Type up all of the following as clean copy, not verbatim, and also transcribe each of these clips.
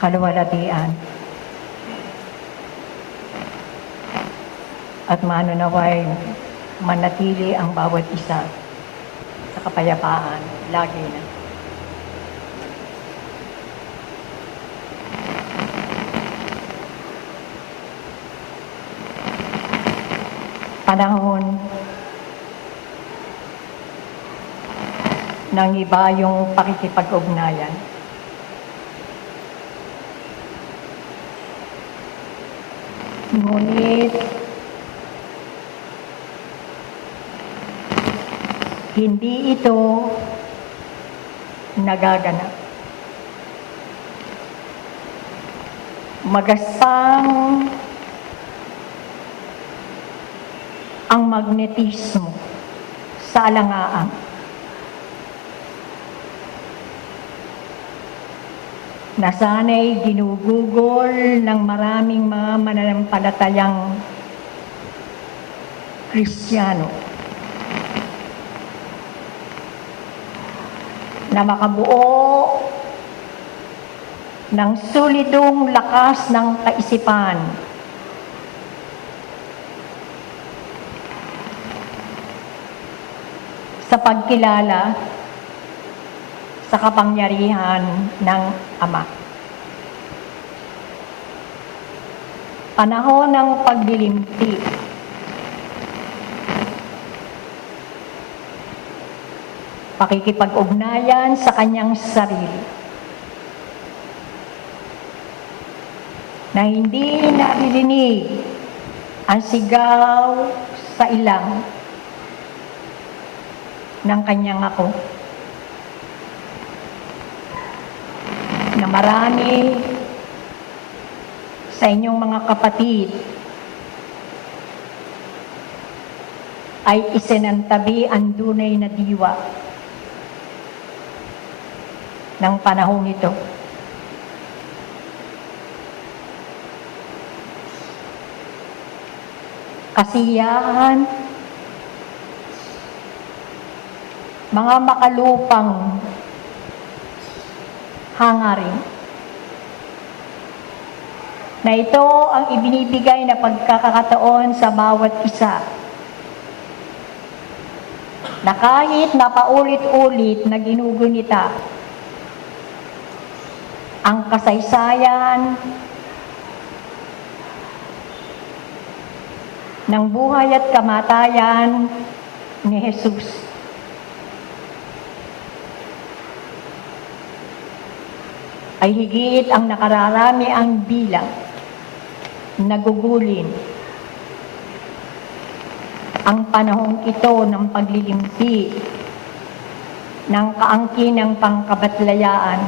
kaluwalhatian. At manunaway manatili ang bawat isa sa kapayapaan lagi na. Panahon ng iba yung pakikipag-ugnayan. Ngunit hindi ito nagaganap. Magasang ang magnetismo sa alangaang. Nasana'y ginugugol ng maraming mga mananampalatayang Kristiyano na makabuo ng solidong lakas ng kaisipan sa pagkilala sa kapangyarihan ng Ama. Panahon ng paglilimpi. Pakikipag-ugnayan sa kanyang sarili. Na hindi naririnig ang sigaw sa ilang ng kanyang ako. Na marami sa inyong mga kapatid ay isinantabi ang tunay na diwa ng panahong ito. Kasiyahan, mga makalupang hangarin, na ito ang ibinibigay na pagkakataon sa bawat isa, na kahit napaulit-ulit na ginugunita ang kasaysayan ng buhay at kamatayan ni Jesus, ay higit ang nakararami ang bilang nagugulin ang panahong ito ng paglilimpi ng kaangkinang pangkabatlayaan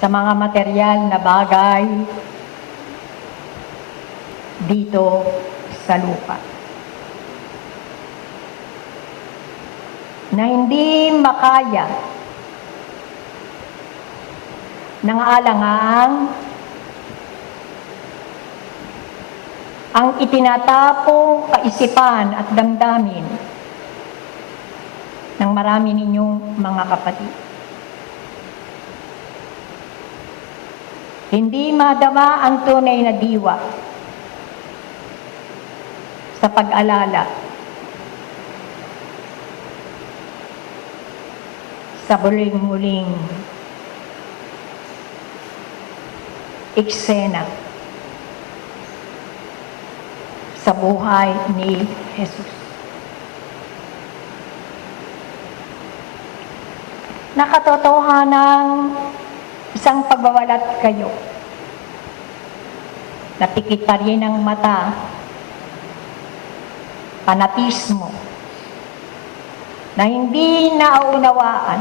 sa mga materyal na bagay dito sa lupa. Na hindi makaya ng alangang ang itinatapong kaisipan at damdamin ng marami ninyong mga kapatid. Hindi madama ang tunay na diwa sa pag-alala sa muling-muling eksena sa buhay ni Jesus. Nakatotohanan ng isang pagbabalat kayo, napikit pa rin ang mata, fanatismo, na hindi nauunawaan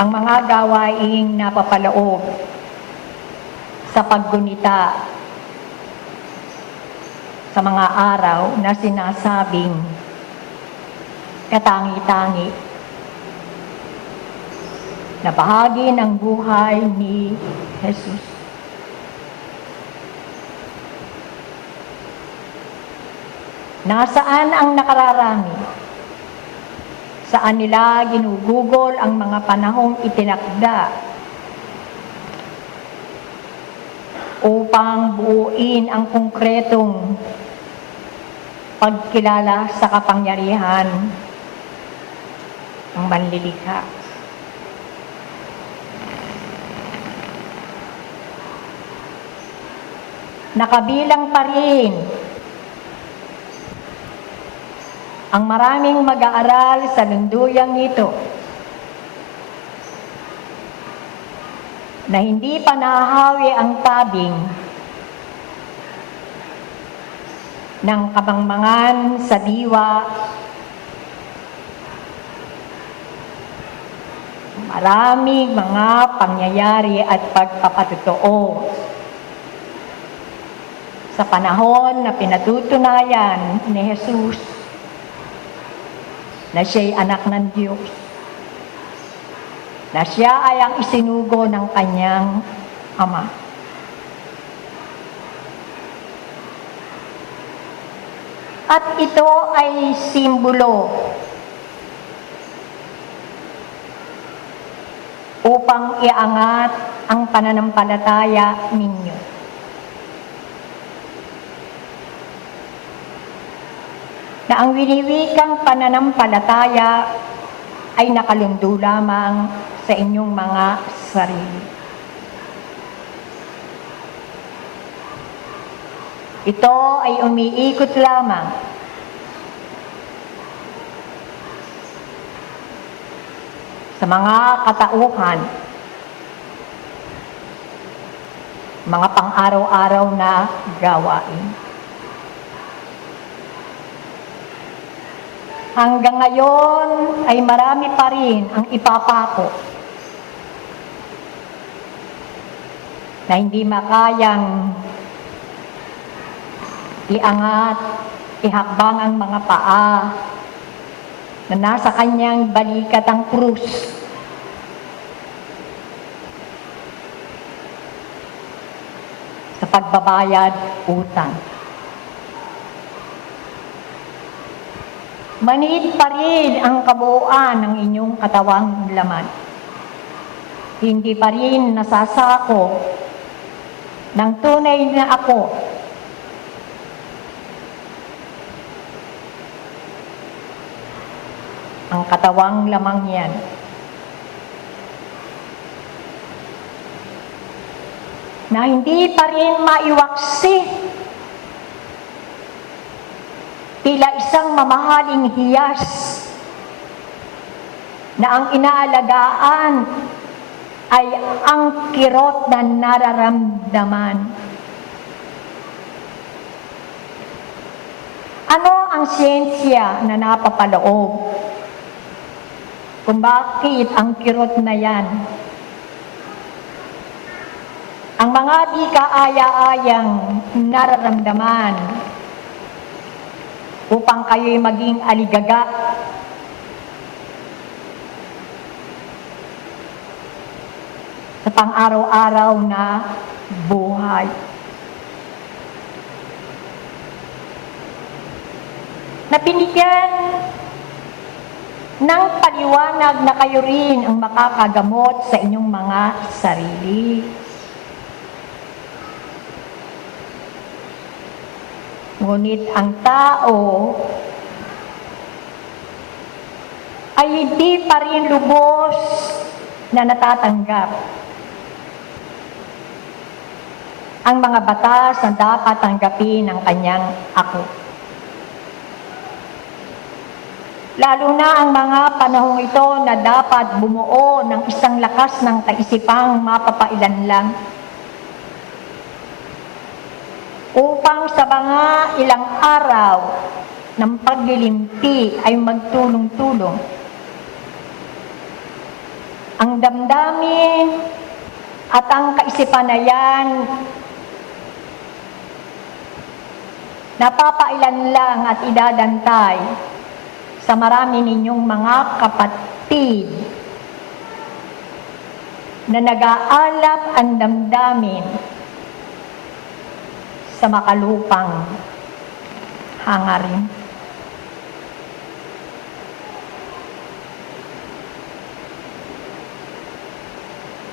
ang mga gawaing napapaloob sa paggunita sa mga araw na sinasabing katangi-tangi na bahagi ng buhay ni Jesus. Nasaan ang nakararami saan nila ginugugol ang mga panahong itinakda upang buuin ang konkretong pagkilala sa kapangyarihan ng manlilikha. Nakabilang pa rin ang maraming mag-aaral sa lunduyang ito na hindi pa nahahawi ang tabing ng kabangmangan sa diwa, maraming mga pangyayari at pagpapatotoo sa panahon na pinatutunayan ni Jesus na siya'y anak ng Diyos, na siya ay ang isinugo ng kanyang Ama. At ito ay simbolo upang iangat ang pananampalataya ninyo. Na ang winiwikang pananampalataya ay nakalundo lamang sa inyong mga sarili. Ito ay umiikot lamang sa mga katauhan, mga pang-araw-araw na gawain. Hanggang ngayon ay marami pa rin ang ipapako na hindi makayang iangat, ihakbang ang mga paa na nasa kanyang balikat ang krus. Sa pagbabayad utang. Maniid pa rin ang kabuuan ng inyong katawang laman. Hindi pa rin nasasako ng tunay na ako ang katawang lamang yan. Na hindi pa rin maiwaksi tila isang mamahaling hiyas na ang inaalagaan ay ang kirot na nararamdaman. Ano ang siyensya na napapaloob? Kung bakit ang kirot na yan? Ang mga di kaaya-ayang nararamdaman upang kayo'y maging aligaga sa pang-araw-araw na buhay. Na binigyan ng paliwanag na kayo rin ang makakagamot sa inyong mga sarili. Ngunit ang tao ay hindi pa rin lubos na natatanggap ang mga batas na dapat tanggapin ng kanyang ako. Lalo na ang mga panahong ito na dapat bumuo ng isang lakas ng kaisipang mapapailanlang upang sa mga ilang araw ng paglilimpi ay magtulong-tulong. Ang damdamin at ang kaisipan na yan napapailanlang at idadantay sa marami ninyong mga kapatid na nag-aalap ang damdamin sa makalupang hangarin.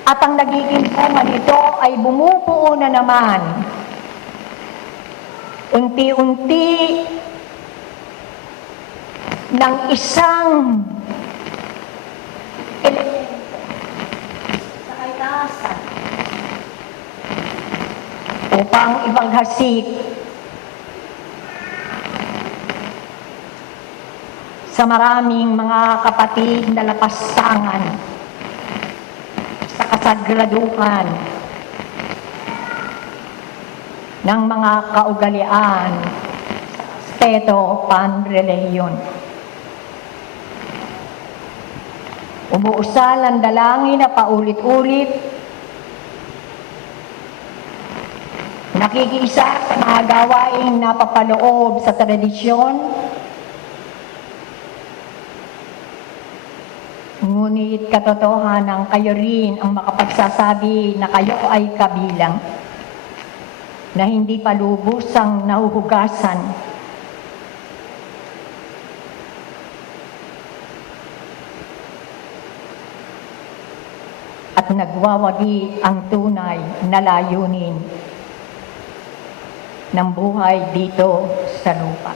At ang nagiging bunga nito ay bumubuo na naman. Unti-unti ng isang elemento sa kaitaasan upang ipaghasik sa maraming mga kapatid na lapastangan sa kasagraduhan ng mga kaugalian sa aspeto panrelihiyon. Umuusal ang dalangin na paulit-ulit, nakikiisa sa mga gawaing napapaloob sa tradisyon, ngunit katotohanan kayo rin ang makapagsasabi na kayo ay kabilang, na hindi pa lubusang nahuhugasan at nagwawagi ang tunay na layunin ng buhay dito sa lupa.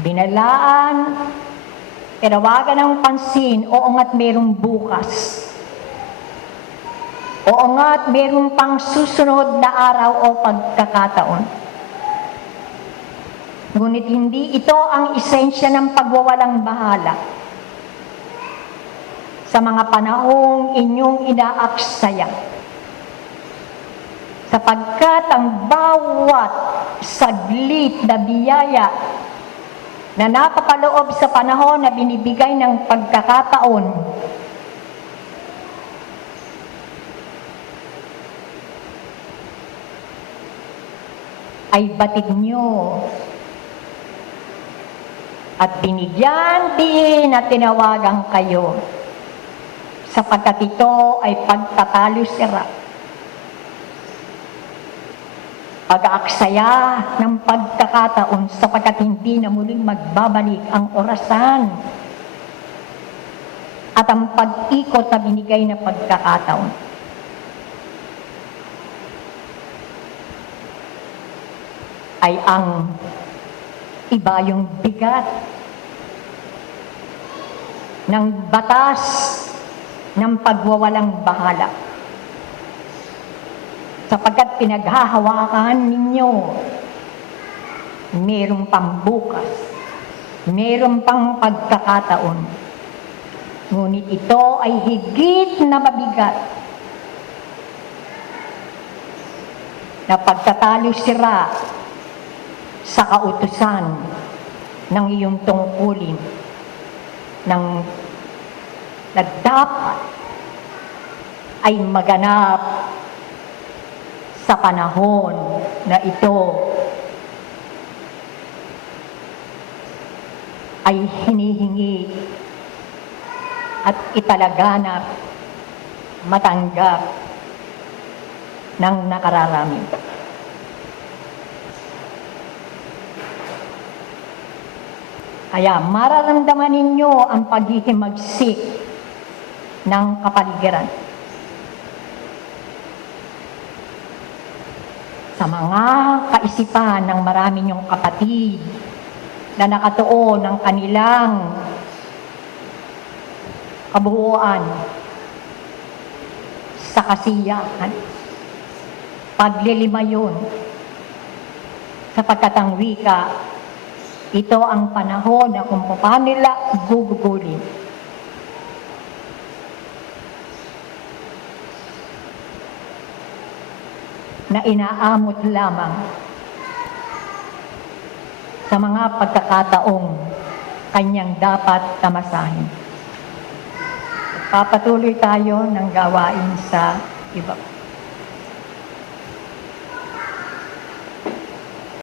Binalaan, tinawagan ng pansin, oo nga't merong bukas. Oo nga't meron pang susunod na araw o pagkakataon. Ngunit hindi ito ang esensya ng pagwawalang bahala sa mga panahong inyong inaaksaya. Sapagkat ang bawat saglit na biyaya na napapaloob sa panahon na binibigay ng pagkakataon ay batid nyo at binigyan din at tinawagan kayo sapagkat ito ay pagtatalo sira, pag-aaksaya ng pagkakataon sapagkat hindi na muling magbabalik ang orasan at ang pag-ikot na binigay na pagkakataon. Ay ang iba yung bigat ng batas ng pagwawalang bahala. Sapagkat pinaghahawakan ninyo, mayroong pang bukas, mayroong pang pagkakataon. Ngunit ito ay higit na mabigat na pagtatalo sira sa kautusan ng iyong tungkulin ng na dapat ay maganap sa panahon na ito ay hinihingi at italaganap, matanggap ng nakararami. Kaya mararamdaman ninyo ang paghihimagsik ng kapaligiran. Sa mga kaisipan ng marami niyong kapatid na nakatuon ng kanilang kabuuan sa kasiyahan, paglilima yun, sapagkat ang wika, ito ang panahon na kung paano nila gugugulin. Na inaamot lamang sa mga pagkakataong kanyang dapat tamasahin. Papatuloy tayo ng gawain sa iba.